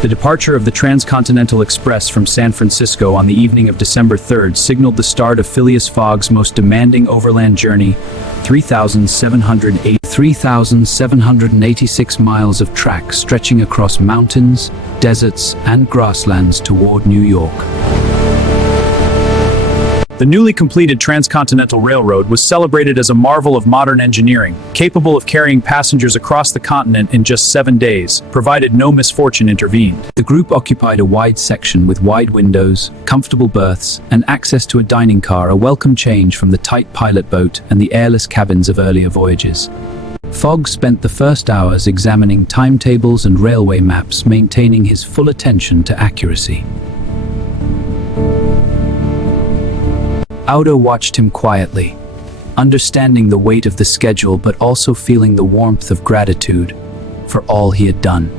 The departure of the Transcontinental Express from San Francisco on the evening of December 3rd signaled the start of Phileas Fogg's most demanding overland journey, 3,786 miles of track stretching across mountains, deserts, and grasslands toward New York. The newly completed Transcontinental Railroad was celebrated as a marvel of modern engineering, capable of carrying passengers across the continent in just 7 days, provided no misfortune intervened. The group occupied a wide section with wide windows, comfortable berths, and access to a dining car, a welcome change from the tight pilot boat and the airless cabins of earlier voyages. Fogg spent the first hours examining timetables and railway maps, maintaining his full attention to accuracy. Auda watched him quietly, understanding the weight of the schedule but also feeling the warmth of gratitude for all he had done.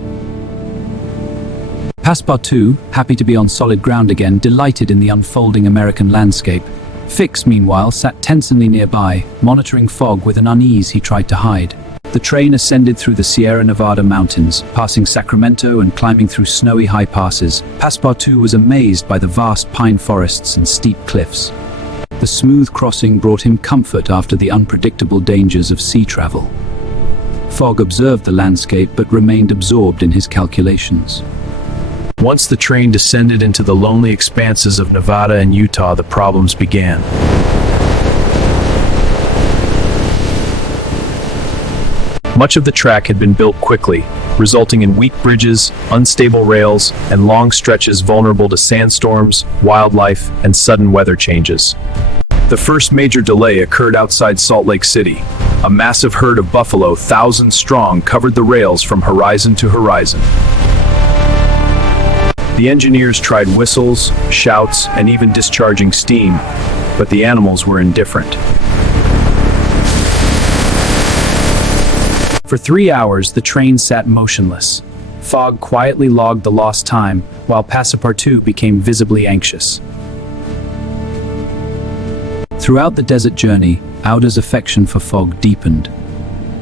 Passepartout, happy to be on solid ground again, delighted in the unfolding American landscape. Fix, meanwhile, sat tensely nearby, monitoring Fogg with an unease he tried to hide. The train ascended through the Sierra Nevada mountains, passing Sacramento and climbing through snowy high passes. Passepartout was amazed by the vast pine forests and steep cliffs. The smooth crossing brought him comfort after the unpredictable dangers of sea travel. Fogg observed the landscape but remained absorbed in his calculations. Once the train descended into the lonely expanses of Nevada and Utah, the problems began. Much of the track had been built quickly, resulting in weak bridges, unstable rails, and long stretches vulnerable to sandstorms, wildlife, and sudden weather changes. The first major delay occurred outside Salt Lake City. A massive herd of buffalo, thousands strong, covered the rails from horizon to horizon. The engineers tried whistles, shouts, and even discharging steam, but the animals were indifferent. For 3 hours, the train sat motionless. Fogg quietly logged the lost time, while Passepartout became visibly anxious. Throughout the desert journey, Auda's affection for Fogg deepened.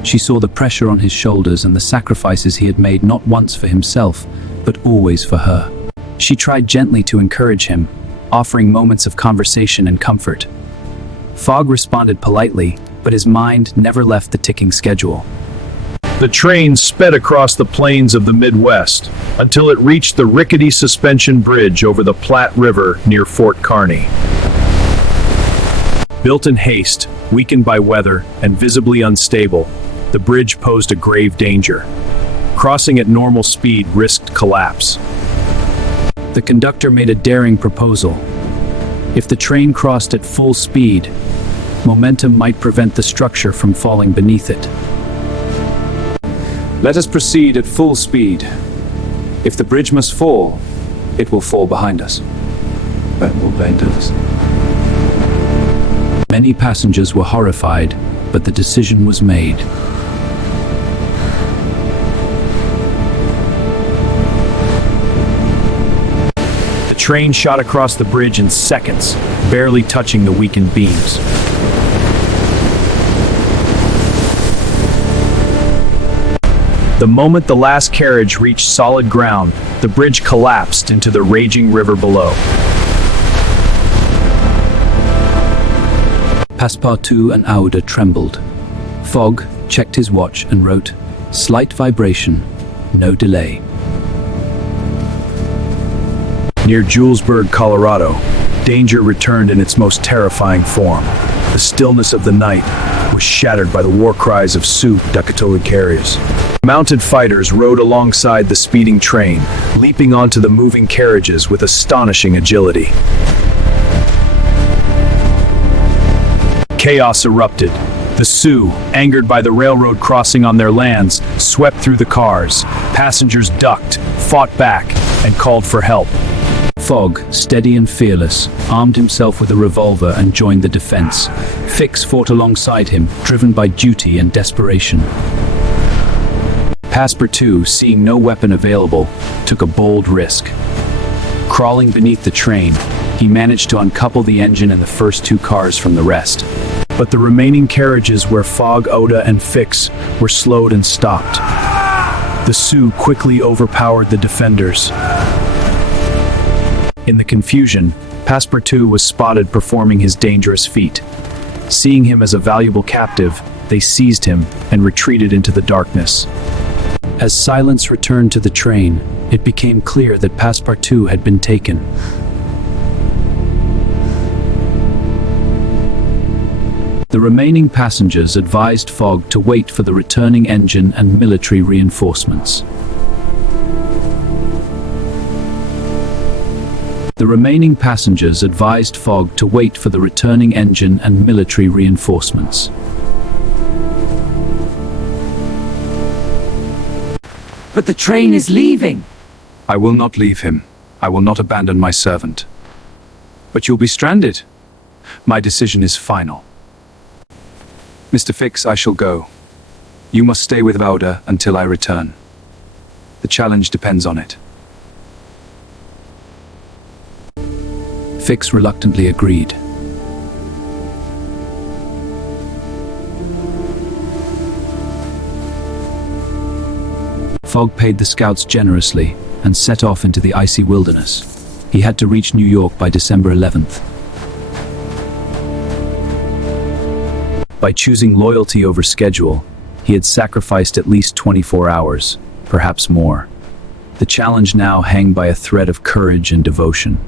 She saw the pressure on his shoulders and the sacrifices he had made not once for himself, but always for her. She tried gently to encourage him, offering moments of conversation and comfort. Fogg responded politely, but his mind never left the ticking schedule. The train sped across the plains of the Midwest until it reached the rickety suspension bridge over the Platte River near Fort Kearny. Built in haste, weakened by weather, and visibly unstable, the bridge posed a grave danger. Crossing at normal speed risked collapse. The conductor made a daring proposal. If the train crossed at full speed, momentum might prevent the structure from falling beneath it. Let us proceed at full speed. If the bridge must fall, it will fall behind us. Many passengers were horrified, but the decision was made. The train shot across the bridge in seconds, barely touching the weakened beams. The moment the last carriage reached solid ground, the bridge collapsed into the raging river below. Passepartout and Auda trembled. Fogg checked his watch and wrote, "Slight vibration, no delay." Near Julesburg, Colorado, danger returned in its most terrifying form. The stillness of the night was shattered by the war cries of Sioux Dakota carriers. Mounted fighters rode alongside the speeding train, leaping onto the moving carriages with astonishing agility. Chaos erupted. The Sioux, angered by the railroad crossing on their lands, swept through the cars. Passengers ducked, fought back, and called for help. Fogg, steady and fearless, armed himself with a revolver and joined the defense. Fix fought alongside him, driven by duty and desperation. Passepartout, seeing no weapon available, took a bold risk. Crawling beneath the train, he managed to uncouple the engine and the first 2 cars from the rest. But the remaining carriages where Fogg, Auda, and Fix were slowed and stopped. The Sioux quickly overpowered the defenders. In the confusion, Passepartout was spotted performing his dangerous feat. Seeing him as a valuable captive, they seized him and retreated into the darkness. As silence returned to the train, it became clear that Passepartout had been taken. The remaining passengers advised Fogg to wait for the returning engine and military reinforcements. The remaining passengers advised Fogg to wait for the returning engine and military reinforcements. But the train is leaving. I will not leave him. I will not abandon my servant. But you'll be stranded. My decision is final. Mr. Fix, I shall go. You must stay with Bauder until I return. The challenge depends on it. Fix reluctantly agreed. Fogg paid the scouts generously and set off into the icy wilderness. He had to reach New York by December 11th. By choosing loyalty over schedule, he had sacrificed at least 24 hours, perhaps more. The challenge now hung by a thread of courage and devotion.